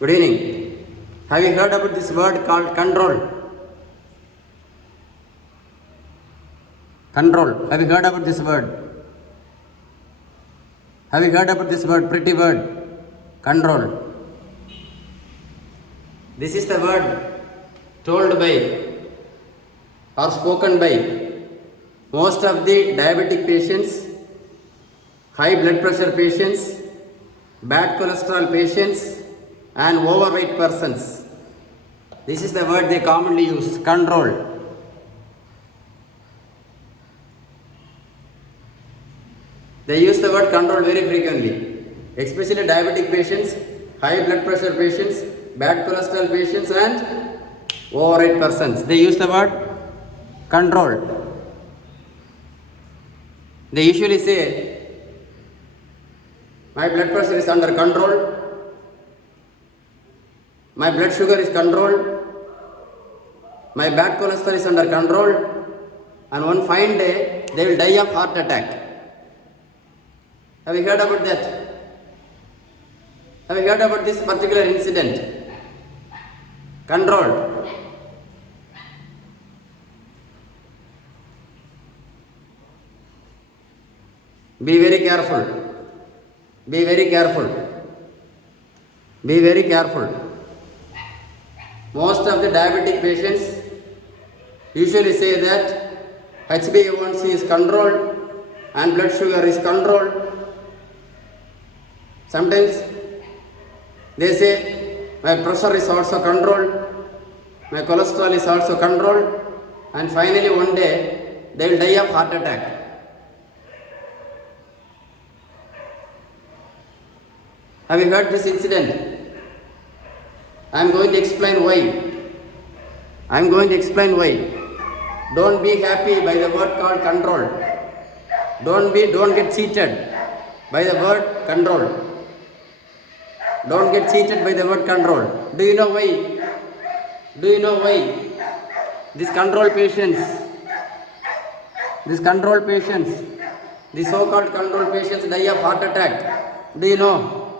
Good evening. Have you heard about this word called control? Control. Have you heard about this word? Have you heard about this word, pretty word? Control. This is the word told by or spoken by most of the diabetic patients, high blood pressure patients, bad cholesterol patients, and overweight persons. This is the word they commonly use, control. They use the word control very frequently, especially diabetic patients, high blood pressure patients, bad cholesterol patients, and overweight persons. They use the word control. They usually say, my blood pressure is under control, my blood sugar is controlled, my bad cholesterol is under control, and one fine day they will die of heart attack. Have you heard about that? Have you heard about this particular incident? Controlled. Be very careful. Be very careful. Be very careful. Most of the diabetic patients usually say that HbA1c is controlled and blood sugar is controlled. Sometimes they say my pressure is also controlled, my cholesterol is also controlled, and finally one day they will die of heart attack. Have you heard this incident? I am going to explain why. I am going to explain why. Don't be happy by the word called control. Don't get cheated by the word control. Don't get cheated by the word control. Do you know why? Do you know why? These control patients, the so-called control patients die of heart attack. Do you know?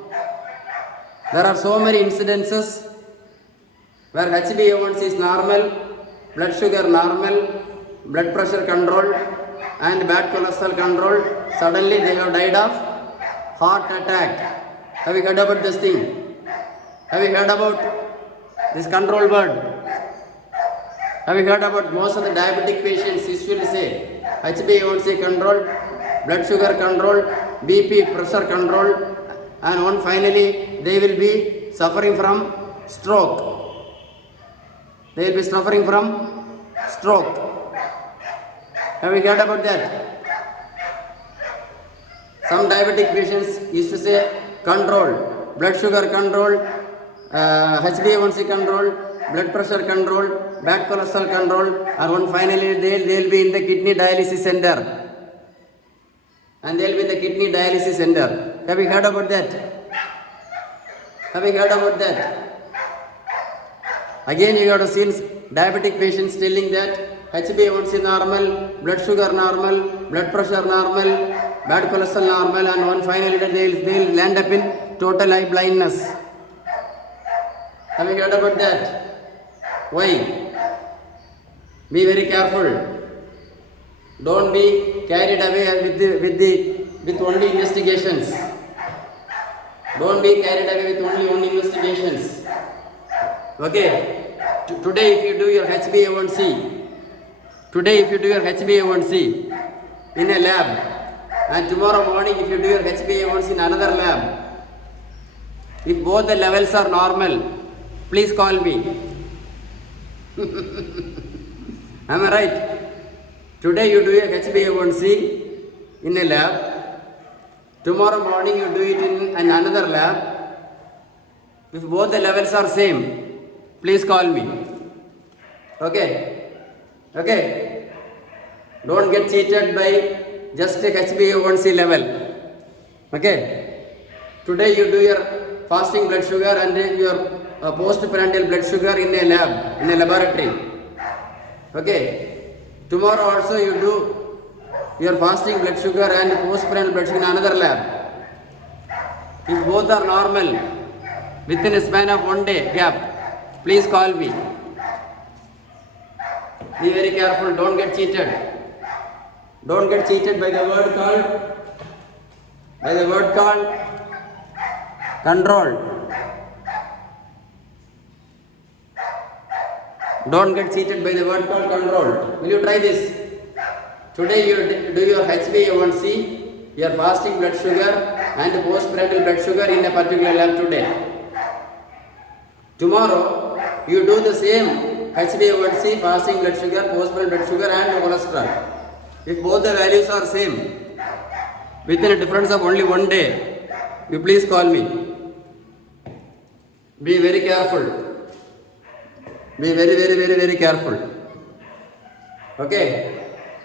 There are so many incidences where HbA1c is normal, blood sugar normal, blood pressure controlled, and bad cholesterol controlled. Suddenly they have died of heart attack. Have you heard about this thing? Have you heard about this control word? Have you heard about most of the diabetic patients usually say HbA1c controlled, blood sugar controlled, BP pressure controlled, and one finally they will be suffering from stroke. They will be suffering from stroke. Have you heard about that? Some diabetic patients used to say controlled, blood sugar controlled, HbA1c controlled, blood pressure controlled, bad cholesterol controlled, and one finally they will be in the kidney dialysis center. And they will be in the kidney dialysis center. Have you heard about that? Have you heard about that? Again, you have to see diabetic patients telling that HbA1c normal, blood sugar normal, blood pressure normal, bad cholesterol normal, and one finally they will land up in total eye blindness. Have you heard about that? Why? Be very careful. Don't be carried away with only investigations. Don't be carried away with only investigations. Okay. Today if you do your HbA1c in a lab, and tomorrow morning if you do your HbA1c in another lab, if both the levels are normal, please call me. Am I right? Today you do your HbA1c in a lab, tomorrow morning you do it in another lab. If both the levels are same, please call me. Okay? Okay? Don't get cheated by just a HbA1c level. Okay? Today you do your fasting blood sugar and your postprandial blood sugar in a lab, in a laboratory. Okay? Tomorrow also you do your fasting blood sugar and postprandial blood sugar in another lab. If both are normal, within a span of 1 day gap, please call me. Be very careful, don't get cheated. Don't get cheated by the word called control. Don't get cheated by the word called control. Will you try this? Today you do your HbA1c, your fasting blood sugar and postprandial blood sugar in a particular lab today. Tomorrow you do the same HbA1c, fasting blood sugar, postprandial blood sugar and cholesterol. If both the values are same, within a difference of only 1 day, you please call me. Be very careful. Be very careful. Okay.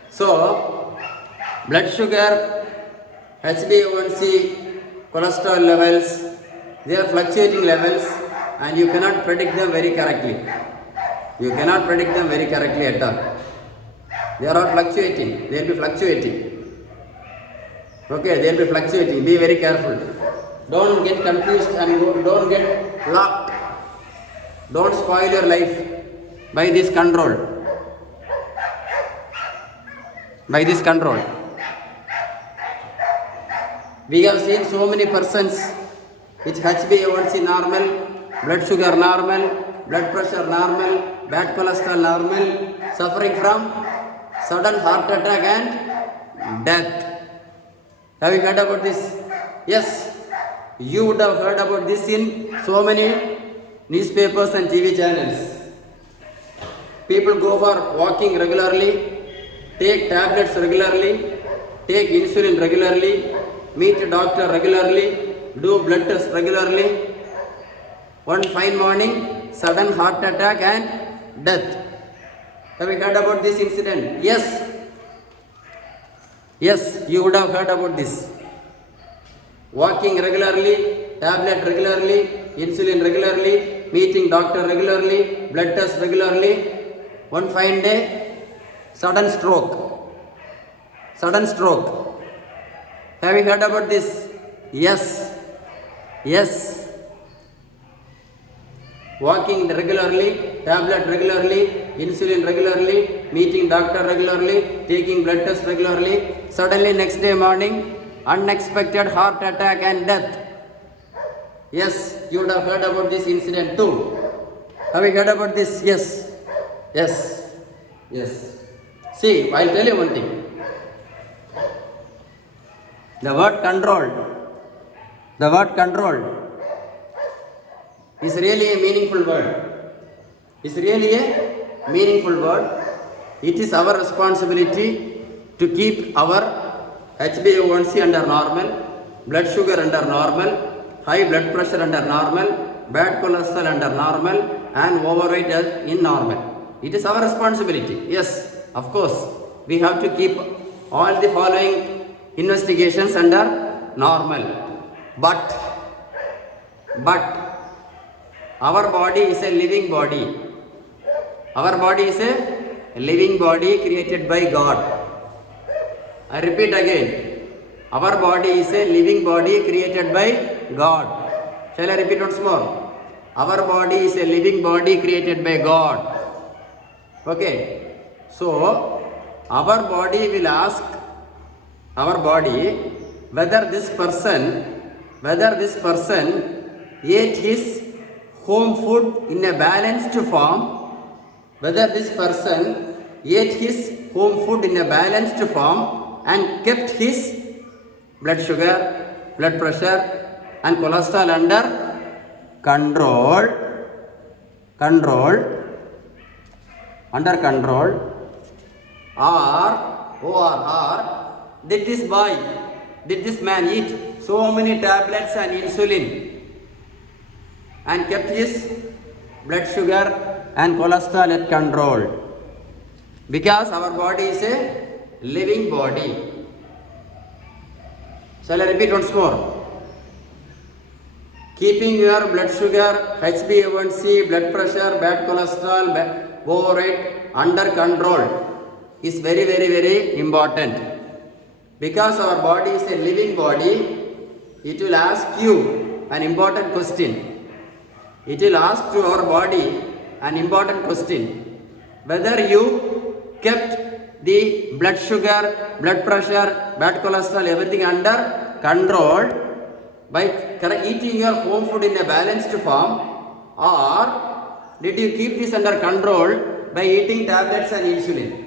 So, blood sugar, HbA1c, cholesterol levels, they are fluctuating levels and you cannot predict them very correctly. You cannot predict them very correctly at all. They are all fluctuating. They will be fluctuating. Okay, they will be fluctuating. Be very careful. Don't get confused and don't get locked. Don't spoil your life by this control. By this control. We have seen so many persons which HbA1c normal, blood sugar normal, blood pressure normal, bad cholesterol normal, suffering from sudden heart attack and death. Have you heard about this? Yes, you would have heard about this in so many newspapers and TV channels. People go for walking regularly, take tablets regularly, take insulin regularly, meet a doctor regularly, do blood tests regularly. One fine morning, sudden heart attack and death. Have you heard about this incident? Yes. Yes, you would have heard about this. Walking regularly, tablet regularly, insulin regularly, meeting doctor regularly, blood test regularly. One fine day, sudden stroke. Sudden stroke. Have you heard about this? Yes. Yes. Walking regularly, tablet regularly, insulin regularly, meeting doctor regularly, taking blood test regularly. Suddenly next day morning, unexpected heart attack and death. Yes, you would have heard about this incident too. Have you heard about this? Yes. Yes. Yes. See, I'll tell you one thing. The word control is really a meaningful word. It's really a meaningful word. It is our responsibility to keep our HbA1c under normal, blood sugar under normal, high blood pressure under normal, bad cholesterol under normal and overweight in normal. It is our responsibility. Yes, of course, we have to keep all the following investigations under normal. But our body is a living body. Our body is a living body created by God. I repeat again. Our body is a living body created by God. Shall I repeat once more? Our body is a living body created by God. Okay. So, our body will ask our body whether this person ate his home food in a balanced form, whether this person ate his home food in a balanced form and kept his blood sugar, blood pressure and cholesterol under control, or did this man eat so many tablets and insulin and kept his blood sugar and cholesterol at control? Because our body is a living body. Shall I repeat once more? Keeping your blood sugar, HbA1c, blood pressure, bad cholesterol, overweight under control is very, very, very important. Because our body is a living body, it will ask you an important question. It will ask to our body an important question. Whether you kept the blood sugar, blood pressure, bad cholesterol, everything under control by eating your home food in a balanced form, or did you keep this under control by eating tablets and insulin?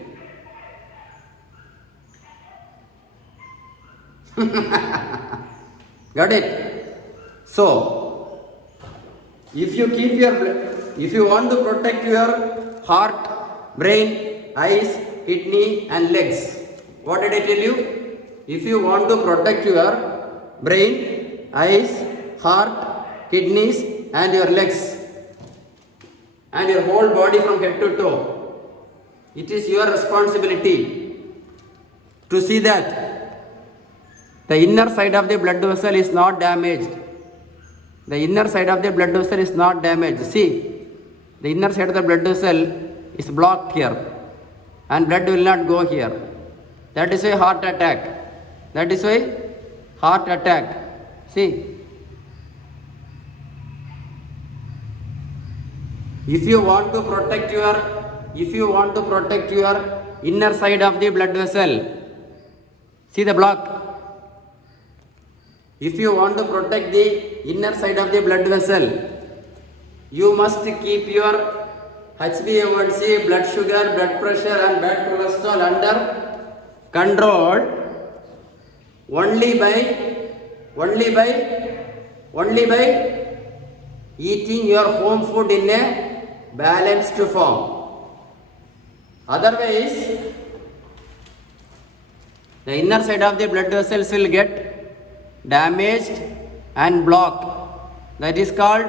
Got it? So, if you want to protect your heart, brain, eyes, kidney and legs, what did I tell you? If you want to protect your brain, eyes, heart, kidneys and your legs and your whole body from head to toe, it is your responsibility to see that the inner side of the blood vessel is not damaged. The inner side of the blood vessel is not damaged. See, the inner side of the blood vessel is blocked here and blood will not go here. That is why heart attack. That is why heart attack. See, if you want to protect your inner side of the blood vessel, see the block. If you want to protect the inner side of the blood vessel, you must keep your HbA1c, blood sugar, blood pressure and bad cholesterol under control only by eating your home food in a balanced form. Otherwise, the inner side of the blood vessels will get damaged and blocked. That is called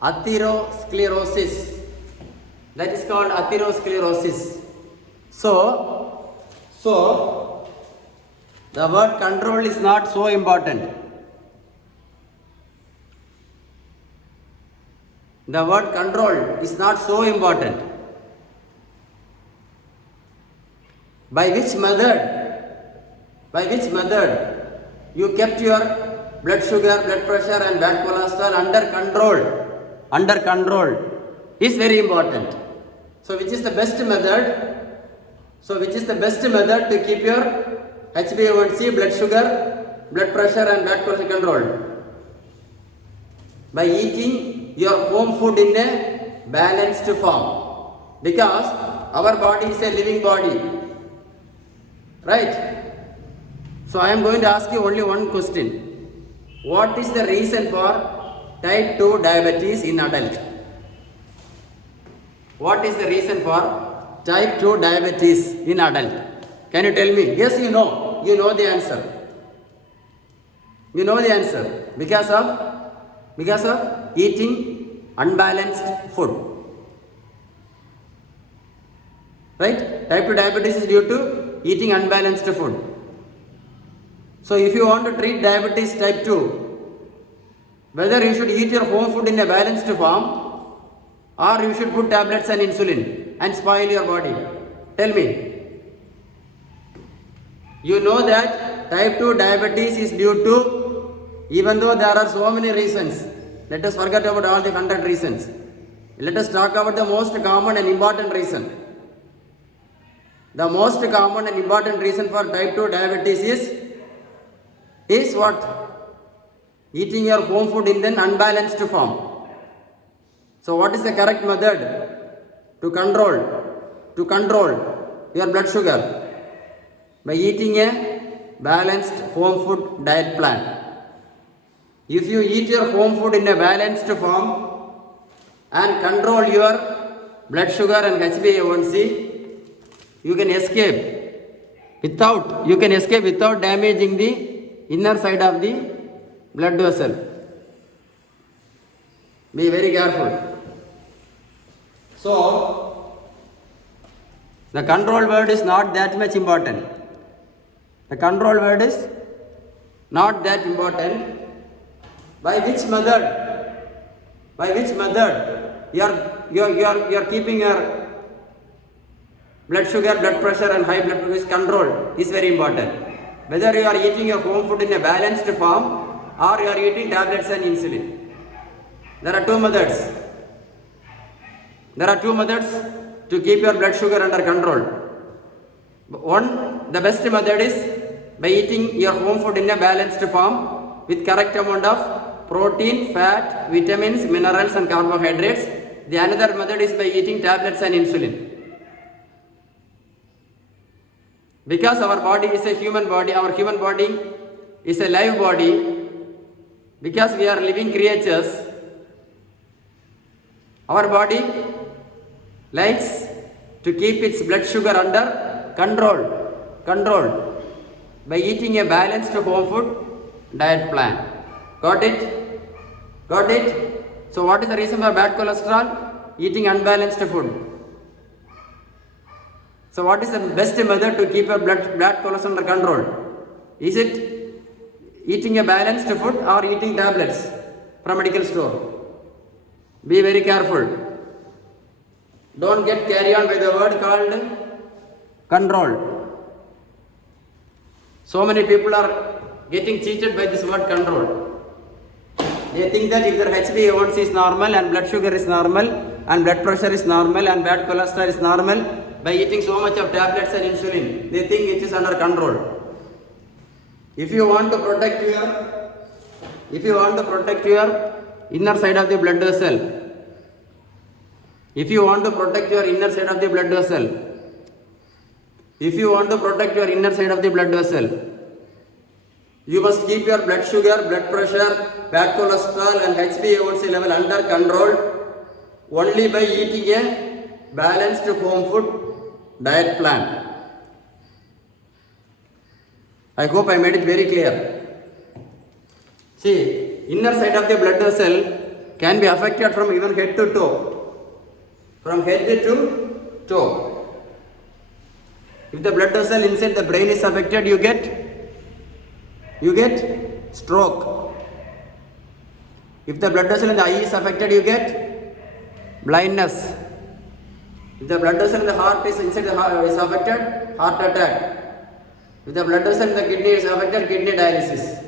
atherosclerosis. So the word control is not so important. The word control is not so important. By which method you kept your blood sugar, blood pressure and bad cholesterol under control is very important. So which is the best method to keep your HbA1c, blood sugar, blood pressure and bad cholesterol controlled? By eating your home food in a balanced form, because our body is a living body, right? So I am going to ask you only one question. What is the reason for type 2 diabetes in adult? What is the reason for type 2 diabetes in adult? Can you tell me? Yes, you know the answer. You know the answer because of eating unbalanced food. Right? Type 2 diabetes is due to eating unbalanced food. So if you want to treat diabetes type 2, whether you should eat your home food in a balanced form or you should put tablets and insulin and spoil your body. Tell me. You know that type 2 diabetes is due to, even though there are so many reasons, let us forget about all the 100 reasons. Let us talk about the most common and important reason. The most common and important reason for type 2 diabetes is what? Eating your home food in an unbalanced form. So what is the correct method to control your blood sugar? By eating a balanced home food diet plan. If you eat your home food in a balanced form and control your blood sugar and HbA1c, you can escape without damaging the inner side of the blood vessel. Be very careful. So, the control word is not that much important. The control word is not that important. By which method you are keeping your blood sugar, blood pressure and high blood pressure control is very important. Whether you are eating your home food in a balanced form or you are eating tablets and insulin. There are two methods. There are two methods to keep your blood sugar under control. One, the best method is by eating your home food in a balanced form with correct amount of protein, fat, vitamins, minerals and carbohydrates. The another method is by eating tablets and insulin. Because our body is a human body, our human body is a live body, because we are living creatures, our body likes to keep its blood sugar under control by eating a balanced home food diet plan. Got it? So what is the reason for bad cholesterol? Eating unbalanced food. So what is the best method to keep your blood cholesterol under control? Is it eating a balanced food or eating tablets from medical store? Be very careful. Don't get carried on by the word called control. So many people are getting cheated by this word control. They think that if their HbA1c is normal and blood sugar is normal and blood pressure is normal and bad cholesterol is normal, by eating so much of tablets and insulin, they think it is under control. If you want to protect your inner side of the blood vessel, you must keep your blood sugar, blood pressure, bad cholesterol and HbA1c level under control only by eating a balanced home food diet plan. I hope I made it very clear. See, inner side of the blood vessel can be affected from even head to toe. From head to toe. If the blood vessel inside the brain is affected, you get stroke. If the blood vessel in the eye is affected, you get blindness. If the blood vessel in the heart is inside the heart is affected, heart attack. If the blood vessel in the kidney is affected, kidney dialysis.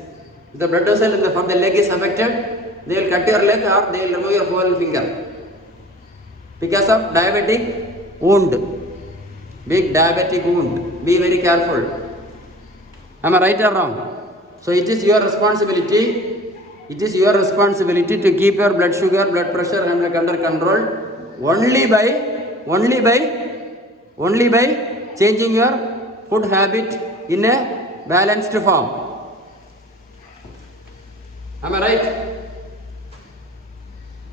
If the blood vessel from the leg is affected, they will cut your leg or they will remove your whole finger. Because of diabetic wound, big diabetic wound. Be very careful. Am I right or wrong? So it is your responsibility. It is your responsibility to keep your blood sugar, blood pressure under control only by changing your food habit in a balanced form. Am I right?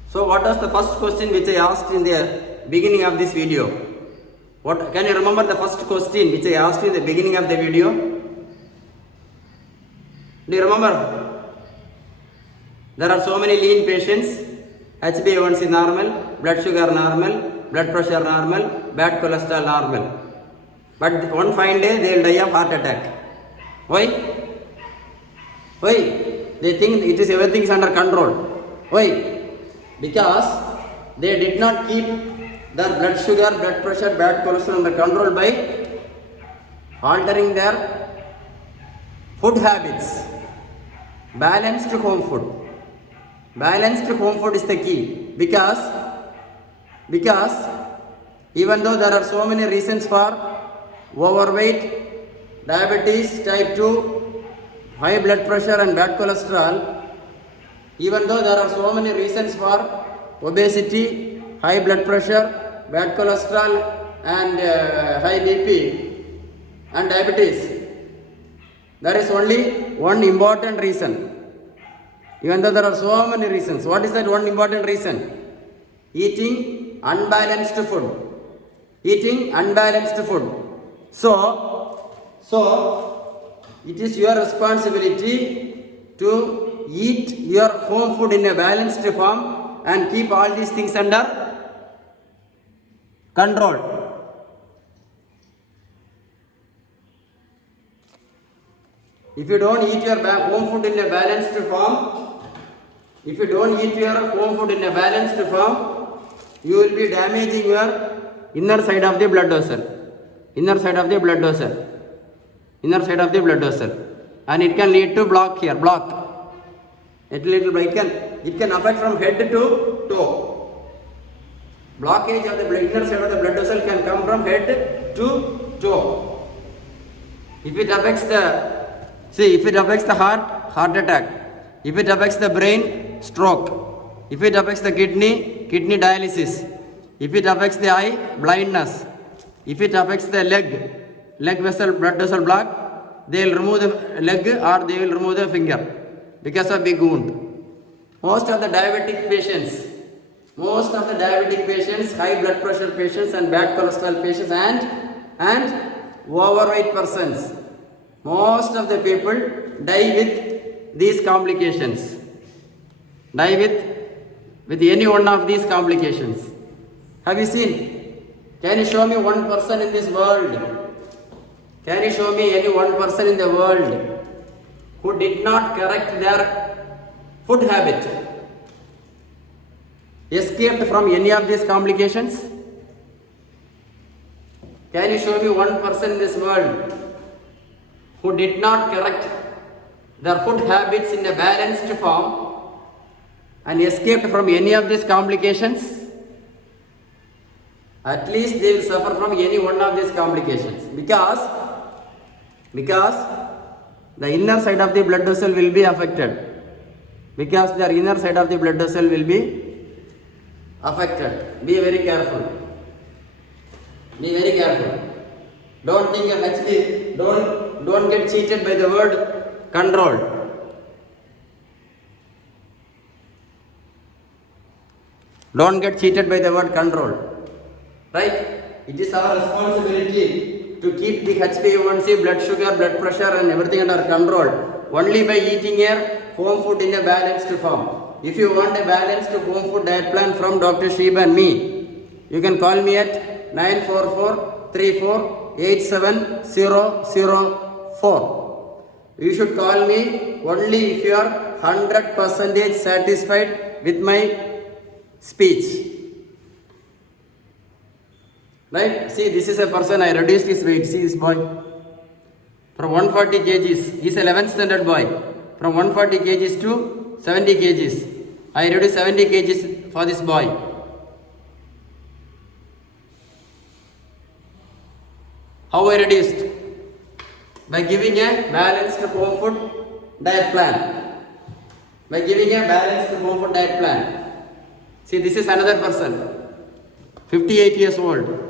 So what was the first question which I asked in the beginning of this video? What can you remember the first question which I asked in the beginning of the video? Do you remember? There are so many lean patients, HbA1c normal, blood sugar normal, blood pressure normal, bad cholesterol normal. But one fine day they will die of heart attack. Why? They think everything is under control. Why? Because they did not keep their blood sugar, blood pressure, bad cholesterol under control by altering their food habits. Balanced home food. Balanced home food is the key. Because even though there are so many reasons for overweight, diabetes type 2, high blood pressure and bad cholesterol, even though there are so many reasons for obesity, high blood pressure, bad cholesterol and high BP and diabetes, there is only one important reason. Even though there are so many reasons, what is that one important reason? Eating unbalanced food. So it is your responsibility to eat your home food in a balanced form and keep all these things under control. If you don't eat your home food in a balanced form, you will be damaging your inner side of the blood vessel. And it can lead to block. Little blood. It can affect from head to toe. Blockage of the inner side of the blood vessel can come from head to toe. If it affects the heart attack. If it affects the brain, stroke. If it affects the kidney dialysis. If it affects the eye, blindness. If it affects the blood vessel block, they will remove the leg or they will remove the finger because of big wound. Most of the diabetic patients, high blood pressure patients and bad cholesterol patients and overweight persons, most of the people die with these complications. Die with any one of these complications. Have you seen? Can you show me one person in this world? Can you show me any one person in the world who did not correct their food habit, escaped from any of these complications? Can you show me one person in this world who did not correct their food habits in a balanced form and escaped from any of these complications? At least they will suffer from any one of these complications because the inner side of the blood vessel will be affected. Because their inner side of the blood vessel will be affected. Be very careful. Don't think of HD. Don't get cheated by the word control. Don't get cheated by the word control. Right? It is our responsibility to keep the HbA1c, blood sugar, blood pressure and everything under control only by eating a home food in a balanced form. If you want a balanced home food diet plan from Dr. Sheba and me, you can call me at 944-34-87004. You should call me only if you are 100% satisfied with my speech. Right? See, this is a person, I reduced his weight. See this boy. From 140 kgs, he is 11th standard boy. From 140 kgs to 70 kgs. I reduced 70 kgs for this boy. How I reduced? By giving a balanced home food diet plan. See, this is another person. 58 years old.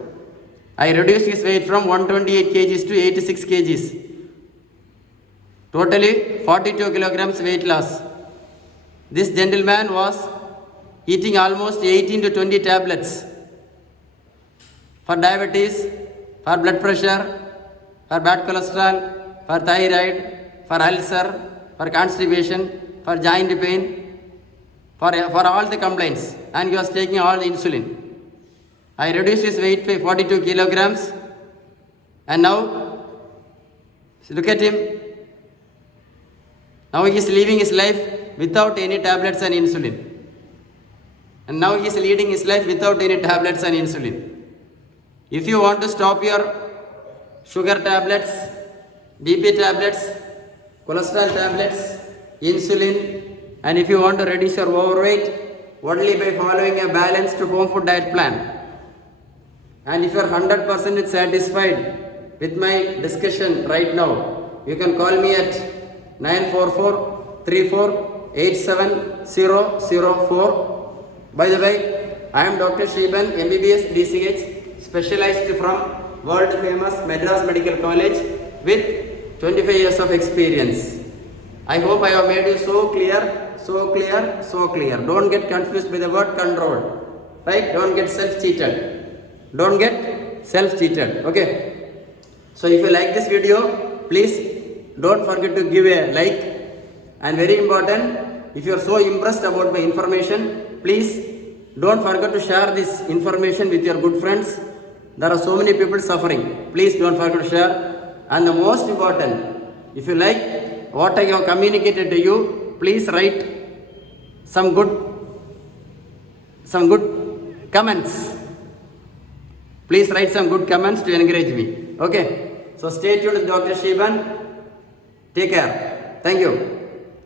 I reduced his weight from 128 kgs to 86 kgs. Totally 42 kilograms weight loss. This gentleman was eating almost 18 to 20 tablets for diabetes, for blood pressure, for bad cholesterol, for thyroid, for ulcer, for constipation, for joint pain, for all the complaints, and he was taking all the insulin. I reduced his weight by 42 kilograms and now look at him. Now he is living his life without any tablets and insulin. And now he is leading his life without any tablets and insulin. If you want to stop your sugar tablets, BP tablets, cholesterol tablets, insulin, and if you want to reduce your overweight, only by following a balanced home food diet plan. And if you are 100% satisfied with my discussion right now, you can call me at 944-34-87004. By the way, I am Dr. Shriban, MBBS DCH, specialized from world famous Madras Medical College with 25 years of experience. I hope I have made you so clear. Don't get confused by the word control. Right? Don't get self-cheated. Okay? So if you like this video, please don't forget to give a like. And very important, if you are so impressed about my information, please don't forget to share this information with your good friends. There are so many people suffering. Please don't forget to share. And the most important, if you like what I have communicated to you, please write some good comments. Please write some good comments to encourage me. Okay? So stay tuned with Dr. Shiban. Take care. Thank you.